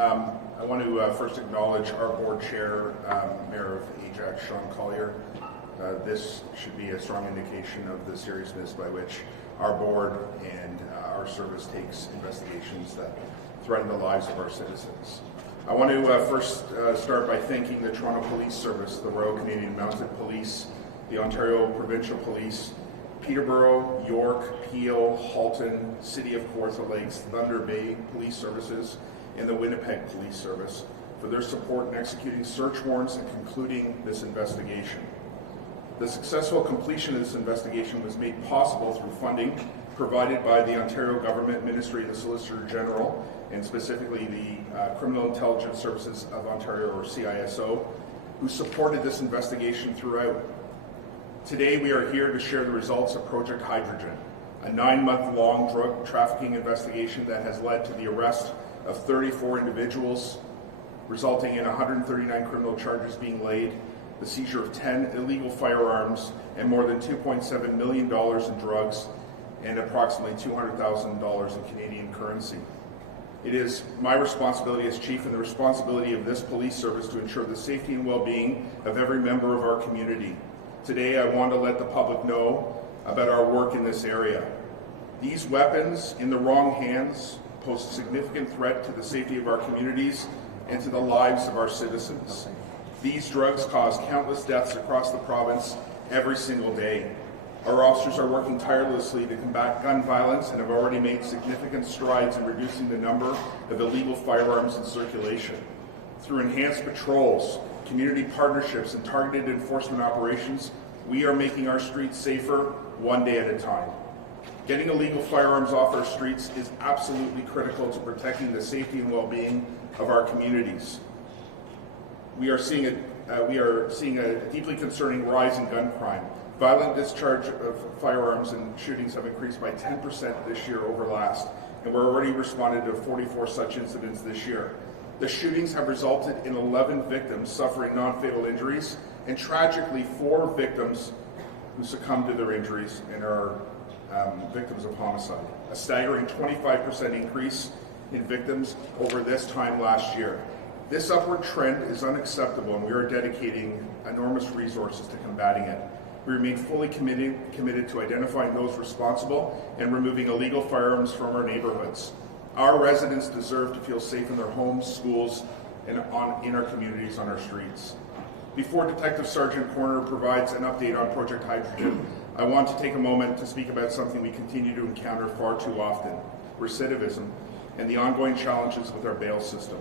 I want to first acknowledge our board chair, Mayor of Ajax, Sean Collier. This should be a strong indication of the seriousness by which our board and our service takes investigations that threaten the lives of our citizens. I want to first start by thanking the Toronto Police Service, the Royal Canadian Mounted Police, the Ontario Provincial Police, Peterborough, York, Peel, Halton, City of Kawartha Lakes, Thunder Bay Police Services, and the Winnipeg Police Service for their support in executing search warrants and concluding this investigation. The successful completion of this investigation was made possible through funding provided by the Ontario Government Ministry of the Solicitor General, and specifically the Criminal Intelligence Services of Ontario, or CISO, who supported this investigation throughout. Today we are here to share the results of Project Hydrogen, a 9-month-long drug trafficking investigation that has led to the arrest of 34 individuals, resulting in 139 criminal charges being laid, the seizure of 10 illegal firearms, and more than $2.7 million in drugs, and approximately $200,000 in Canadian currency. It is my responsibility as chief and the responsibility of this police service to ensure the safety and well-being of every member of our community. Today, I want to let the public know about our work in this area. These weapons in the wrong hands pose a significant threat to the safety of our communities and to the lives of our citizens. These drugs cause countless deaths across the province every single day. Our officers are working tirelessly to combat gun violence and have already made significant strides in reducing the number of illegal firearms in circulation. Through enhanced patrols, community partnerships, and targeted enforcement operations, we are making our streets safer one day at a time. Getting illegal firearms off our streets is absolutely critical to protecting the safety and well-being of our communities. We are seeing a deeply concerning rise in gun crime. Violent discharge of firearms and shootings have increased by 10% this year over last, and we're already responded to 44 such incidents this year. The shootings have resulted in 11 victims suffering non-fatal injuries, and tragically 4 victims who succumbed to their injuries and are victims of homicide. A staggering 25% increase in victims over this time last year. This upward trend is unacceptable, and we are dedicating enormous resources to combating it. We remain fully committed to identifying those responsible and removing illegal firearms from our neighborhoods. Our residents deserve to feel safe in their homes, schools, and in our communities, on our streets. Before Detective Sergeant Corner provides an update on Project Hydrogen, I want to take a moment to speak about something we continue to encounter far too often: recidivism and the ongoing challenges with our bail system.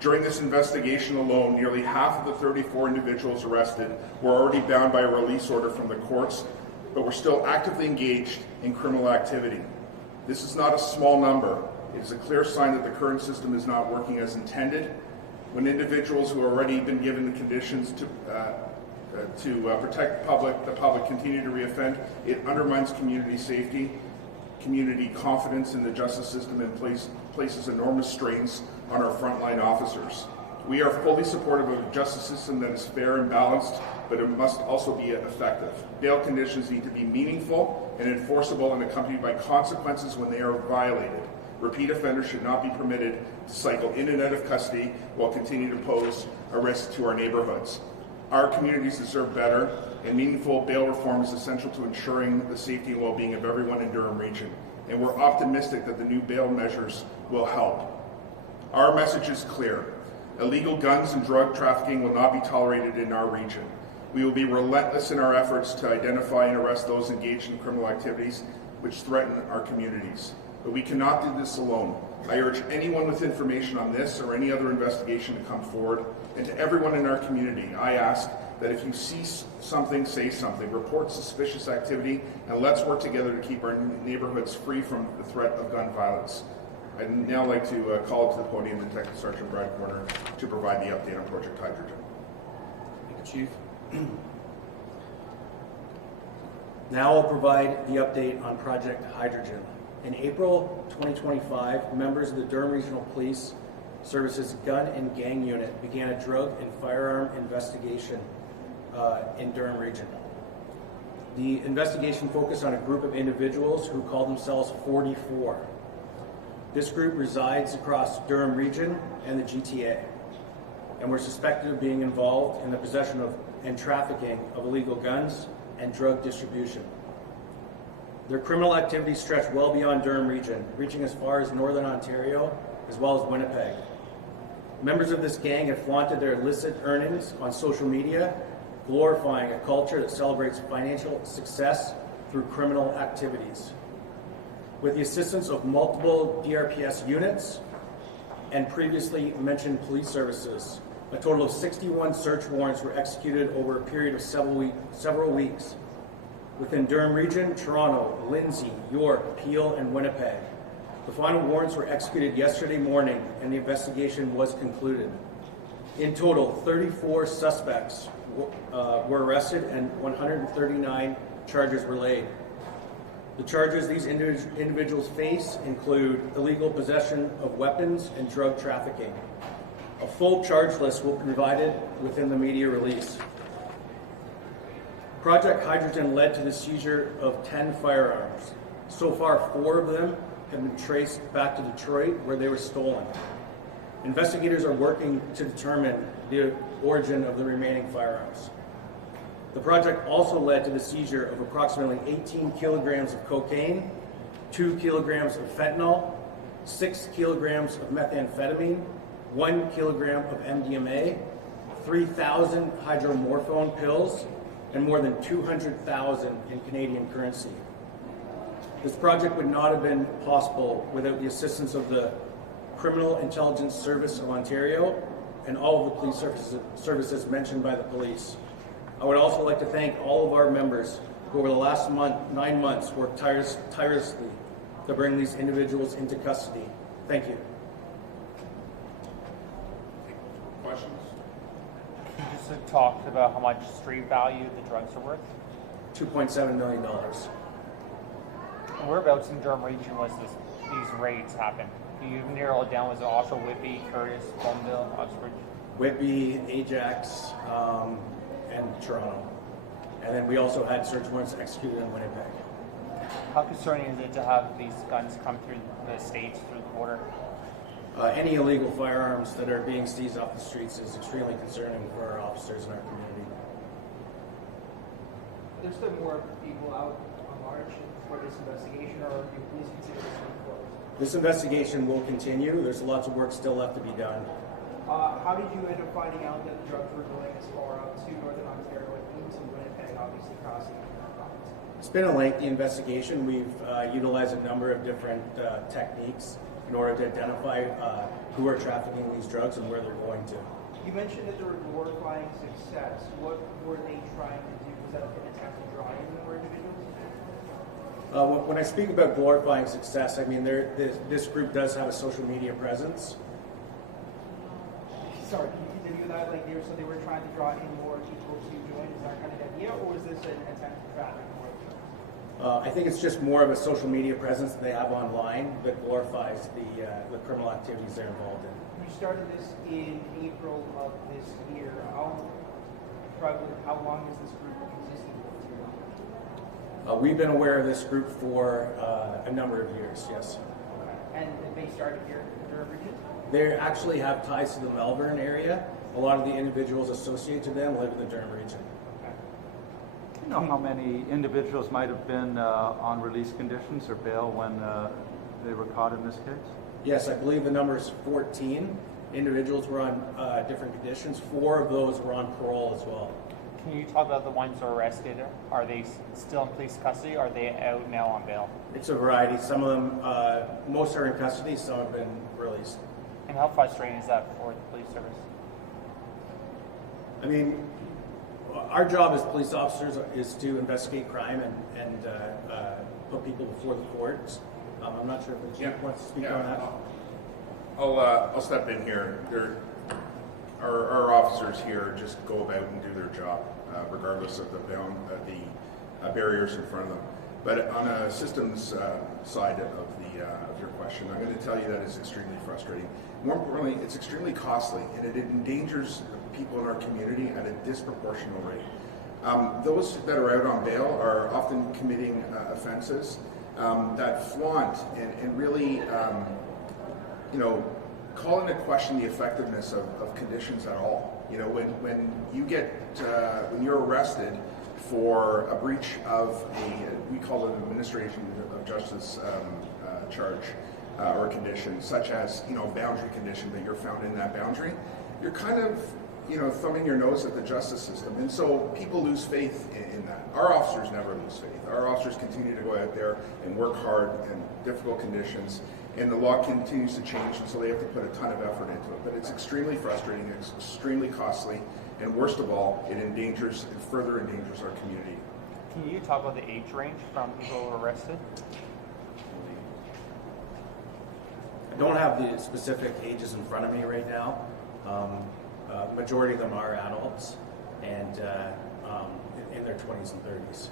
During this investigation alone, nearly half of the 34 individuals arrested were already bound by a release order from the courts, but were still actively engaged in criminal activity. This is not a small number. It is a clear sign that the current system is not working as intended. When individuals who have already been given the conditions to protect the public continue to reoffend, it undermines community safety, community confidence in the justice system, and places enormous strains on our frontline officers. We are fully supportive of a justice system that is fair and balanced, but it must also be effective. Bail conditions need to be meaningful and enforceable and accompanied by consequences when they are violated. Repeat offenders should not be permitted to cycle in and out of custody while continuing to pose a risk to our neighborhoods. Our communities deserve better, and meaningful bail reform is essential to ensuring the safety and well-being of everyone in Durham Region, and we're optimistic that the new bail measures will help. Our message is clear. Illegal guns and drug trafficking will not be tolerated in our region. We will be relentless in our efforts to identify and arrest those engaged in criminal activities which threaten our communities. But we cannot do this alone. I urge anyone with information on this or any other investigation to come forward. And to everyone in our community, I ask that if you see something, say something. Report suspicious activity, and let's work together to keep our neighborhoods free from the threat of gun violence. I'd now like to call to the podium Detective Sergeant Brad Corner to provide the update on Project Hydrogen. Thank you, Chief. Now I'll provide the update on Project Hydrogen. In April 2025, members of the Durham Regional Police Services Gun and Gang Unit began a drug and firearm investigation in Durham Region. The investigation focused on a group of individuals who called themselves 44. This group resides across Durham region and the GTA, and were suspected of being involved in the possession of and trafficking of illegal guns and drug distribution. Their criminal activities stretch well beyond Durham region, reaching as far as Northern Ontario as well as Winnipeg. Members of this gang have flaunted their illicit earnings on social media, glorifying a culture that celebrates financial success through criminal activities. With the assistance of multiple DRPS units and previously mentioned police services, a total of 61 search warrants were executed over a period of several weeks within Durham region, Toronto, Lindsay, York, Peel, and Winnipeg. The final warrants were executed yesterday morning, and the investigation was concluded. In total, 34 suspects were arrested and 139 charges were laid. The charges these individuals face include illegal possession of weapons and drug trafficking. A full charge list will be provided within the media release. Project Hydrogen led to the seizure of 10 firearms. So far, 4 of them have been traced back to Detroit, where they were stolen. Investigators are working to determine the origin of the remaining firearms. The project also led to the seizure of approximately 18 kilograms of cocaine, 2 kilograms of fentanyl, 6 kilograms of methamphetamine, 1 kilogram of MDMA, 3,000 hydromorphone pills, and more than 200,000 in Canadian currency. This project would not have been possible without the assistance of the Criminal Intelligence Service of Ontario and all of the police services mentioned by the police. I would also like to thank all of our members who over the last 9 months worked tirelessly to bring these individuals into custody. Thank you. Questions? You just talked about how much street value the drugs are worth. $2.7 million. Whereabouts in Durham region was these raids happen? Do you narrow it down? Was it also Whitby, Curtis, Holmville, Oxford? Whitby, Ajax, and Toronto. And then we also had search warrants executed in Winnipeg. How concerning is it to have these guns come through the states, through the border? Any illegal firearms that are being seized off the streets is extremely concerning for our officers in our community. There's still more people out on large for this investigation, or do police consider this one closed? This investigation will continue. There's lots of work still left to be done. How did you end up finding out that the drugs were going as far out to Northern Ontario and into Winnipeg, obviously crossing the province? It's been a lengthy investigation. We've utilized a number of different techniques in order to identify who are trafficking these drugs and where they're going to. You mentioned that they were glorifying success. What were they trying to do? Was that an attempt to draw in more individuals? When I speak about glorifying success, I mean this group does have a social media presence. Sorry, can you continue that? Like they were trying to draw in more people to join. Is that kind of the idea, or was this an attempt to traffic more? I think it's just more of a social media presence that they have online that glorifies the criminal activities they're involved in. You started this in April of this year. How long has this group existed for? We've been aware of this group for a number of years, yes. Okay. And they started here in the Durham region? They actually have ties to the Melbourne area. A lot of the individuals associated to them live in the Durham region. Okay. Do you know how many individuals might have been on release conditions or bail when they were caught in this case? Yes, I believe the number is 14 individuals were on different conditions. 4 of those were on parole as well. Can you talk about the ones who are arrested? Are they still in police custody, or are they out now on bail? It's a variety. Some of them, most are in custody, some have been released. And how frustrating is that for the police service? I mean, our job as police officers is to investigate crime and put people before the courts. I'm not sure if the chief wants to speak on that. I'll step in here. Our officers here just go about and do their job, regardless of the barriers in front of them. But on a systems side of your question, I'm going to tell you that it's extremely frustrating. More importantly, it's extremely costly, and it endangers people in our community at a disproportionate rate. Those that are out on bail are often committing offenses that flaunt and really call into question the effectiveness of conditions at all. When you're arrested for a breach of we call it an administration of justice charge or condition, such as boundary condition, that you're found in that boundary, you're kind of thumbing your nose at the justice system, and so people lose faith in that. Our officers never lose faith. Our officers continue to go out there and work hard in difficult conditions, and the law continues to change, and so they have to put a ton of effort into it. But it's extremely frustrating, it's extremely costly, and worst of all, it further endangers our community. Can you talk about the age range from people who were arrested? I don't have the specific ages in front of me right now. Majority of them are adults and in their 20s and 30s.